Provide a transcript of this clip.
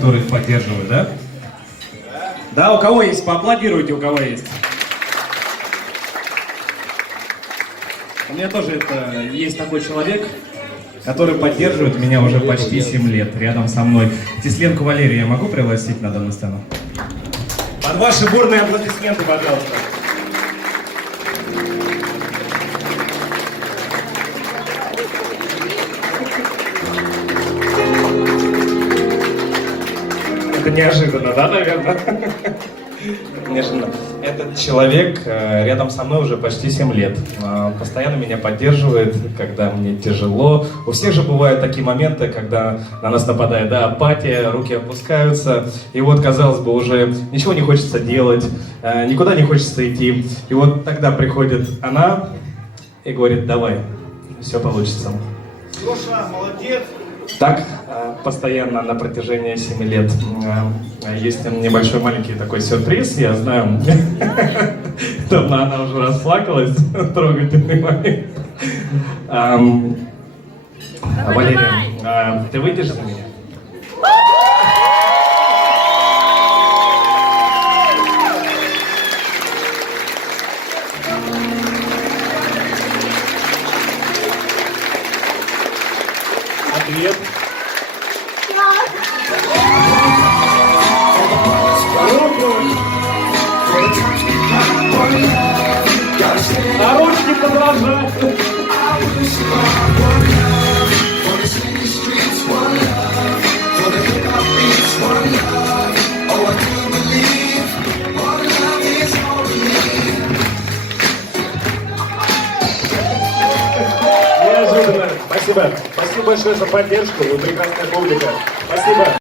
Которые их поддерживают, да? Да, у кого есть? Поаплодируйте, у кого есть. У меня тоже есть такой человек, который поддерживает меня уже почти 7 лет, рядом со мной. Тесленко Валерия я могу пригласить на данную сцену? Под ваши бурные аплодисменты, пожалуйста. Это неожиданно, да, наверное? Неожиданно. Этот человек рядом со мной уже почти 7 лет. Постоянно меня поддерживает, когда мне тяжело. У всех же бывают такие моменты, когда на нас нападает апатия, руки опускаются. И вот, казалось бы, уже ничего не хочется делать, никуда не хочется идти. И вот тогда приходит она и говорит: давай, все получится. Леша, молодец! Так, постоянно на протяжении 7 лет. Есть небольшой маленький такой сюрприз, я знаю. Давно она уже расплакалась, трогательный момент. Валерия, ты выйдешь за меня? Ответ. А ручки подражают. Неожиданно. Спасибо. Спасибо большое за поддержку. Вы прекрасная публика. Спасибо.